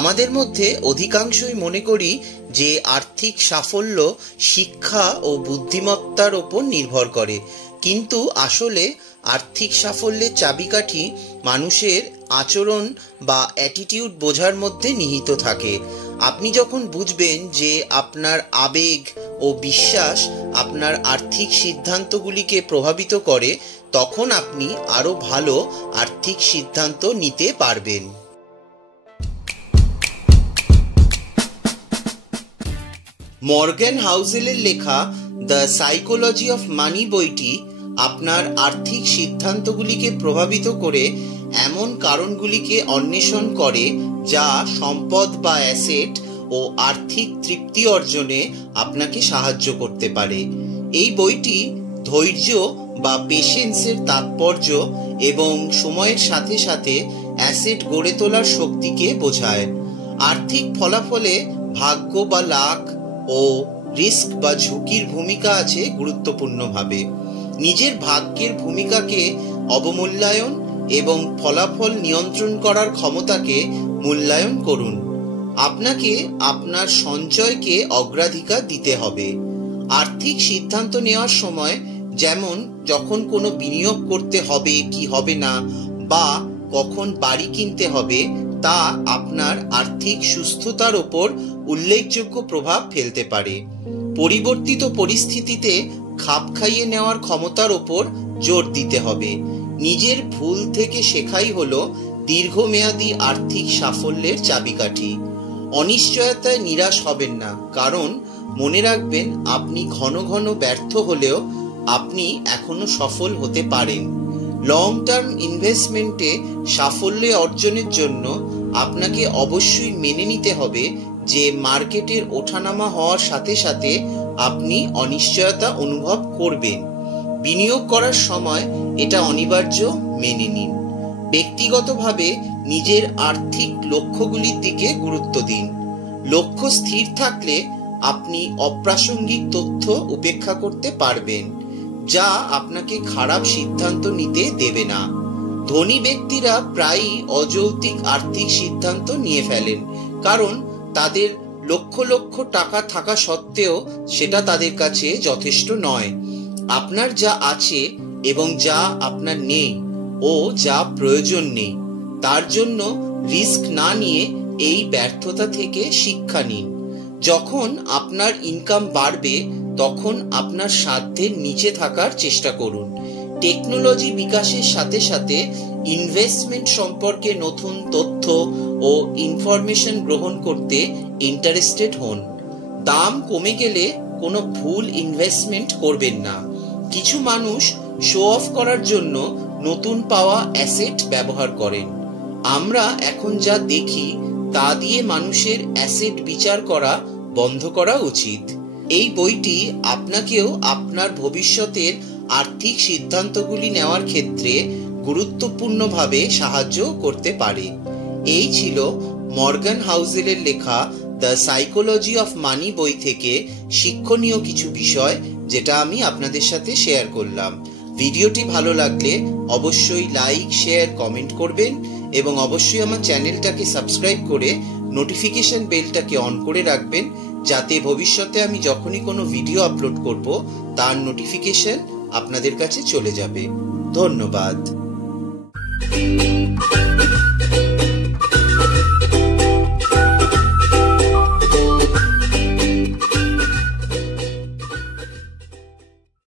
আমাদের মধ্যে অধিকাংশই মনে করি যে আর্থিক সাফল্য শিক্ষা ও বুদ্ধিমত্তার ওপর নির্ভর করে, কিন্তু আসলে আর্থিক সাফল্যের চাবিকাঠি মানুষের আচরণ বা অ্যাটিটিউড বোঝার মধ্যে নিহিত থাকে। আপনি যখন বুঝবেন যে আপনার আবেগ ও বিশ্বাস আপনার আর্থিক সিদ্ধান্তগুলিকে প্রভাবিত করে, তখন আপনি আরও ভালো আর্থিক সিদ্ধান্ত নিতে পারবেন। মর্গ্যান হাউসেলের লেখা দ্য সাইকোলজি অফ মানি বইটি আপনার আর্থিক সিদ্ধান্তগুলিকে প্রভাবিত করে এমন কারণগুলিকে অন্বেষণ করে যা সম্পদ বা অ্যাসেট ও আর্থিক তৃপ্তি অর্জনে আপনাকে সাহায্য করতে পারে। এই বইটি ধৈর্য বা পেশেন্সের তাৎপর্য এবং সময়ের সাথে সাথে অ্যাসেট গড়ে তোলার শক্তিকে বোঝায়। আর্থিক ফলাফলে ভাগ্য বা লাক ও রিস্ক বা ঝুঁকির ভূমিকা আছে গুরুত্বপূর্ণভাবে। নিজের ভাগ্যের ভূমিকাকে অবমূল্যায়ন এবং ফলাফল নিয়ন্ত্রণ করার ক্ষমতাকে মূল্যায়ন করুন। আপনাকে আপনার সঞ্চয়কে অগ্রাধিকার দিতে হবে। আর্থিক সিদ্ধান্ত নেওয়ার সময়, যেমন যখন কোনো বিনিয়োগ করতে হবে কি হবে না, বা কখন বাড়ি কিনতে হবে, তা আপনার আর্থিক সুস্থতার ওপর উল্লেখযোগ্য প্রভাব ফেলতে পারে। পরিবর্তিত পরিস্থিতিতে খাপ খাইয়ে নেওয়ার ক্ষমতার ওপর জোর দিতে হবে। নিজের ভুল থেকে শেখাই হলো দীর্ঘমেয়াদী আর্থিক সাফল্যের চাবিকাঠি। অনিশ্চয়তায় নিরাশ হবেন না, কারণ মনে রাখবেন আপনি ঘন ঘন ব্যর্থ হলেও আপনি এখনো সফল হতে পারেন। লং টার্ম ইনভেস্টমেন্টে সাফল্য অর্জনের জন্য আপনাকে অবশ্যই মেনে নিতে হবে যে মার্কেটের ওঠানামা হওয়ার সাথে সাথে আপনি অনিশ্চয়তা অনুভব করবেন। বিনিয়োগ করার সময় এটা অনিবার্য মেনে নিন। ব্যক্তিগতভাবে নিজের আর্থিক লক্ষ্যগুলির দিকে গুরুত্ব দিন। লক্ষ্য স্থির থাকলে আপনি অপ্রাসঙ্গিক তথ্য উপেক্ষা করতে পারবেন, যা আপনাকে খারাপ সিদ্ধান্ত নিতে দেবে না। ধনী ব্যক্তিরা প্রায়ই অযৌক্তিক আর্থিক সিদ্ধান্ত নিয়ে ফেলেন, কারণ তাদের লক্ষ লক্ষ টাকা থাকা সত্ত্বেও সেটা তাদের কাছে যথেষ্ট নয়। আপনার যা আছে এবং যা আপনার নেই ও যা প্রয়োজন নেই, তার জন্য রিস্ক না নিয়ে এই ব্যর্থতা থেকে শিক্ষা নিন। যখন আপনার ইনকাম বাড়বে, তখন আপনার সাধ্যের নিচে থাকার চেষ্টা করুন। টেকনোলজি বিকাশের সাথে সাথে ইনভেস্টমেন্ট সম্পর্কে নতুন তথ্য ও ইনফরমেশন গ্রহণ করতে ইন্টারেস্টেড হন। দাম কমে গেলে কোনো ভুল ইনভেস্টমেন্ট করবেন না। কিছু মানুষ শো অফ করার জন্য নতুন পাওয়া অ্যাসেট ব্যবহার করেন। আমরা এখন যা দেখি তা দিয়ে মানুষের অ্যাসেট বিচার করা বন্ধ করা উচিত। এই বইটি আপনাকেও আপনার ভবিষ্যতের আর্থিক সিদ্ধান্তগুলি নেওয়ার ক্ষেত্রে গুরুত্বপূর্ণভাবে সাহায্য করতে পারে। এই ছিল মর্গ্যান হাউসেলের লেখা দ্য সাইকোলজি অফ মানি বই থেকে শিক্ষণীয় কিছু বিষয়, যেটা আমি আপনাদের সাথে শেয়ার করলাম। ভিডিওটি ভালো লাগলে অবশ্যই লাইক, শেয়ার, কমেন্ট করবেন এবং অবশ্যই আমার চ্যানেলটাকে সাবস্ক্রাইব করে নোটিফিকেশন বেলটাকে অন করে রাখবেন, যাতে ভবিষ্যতে আমি যখনই কোনো ভিডিও আপলোড করব তার নোটিফিকেশন আপনাদের কাছে চলে যাবে। ধন্যবাদ।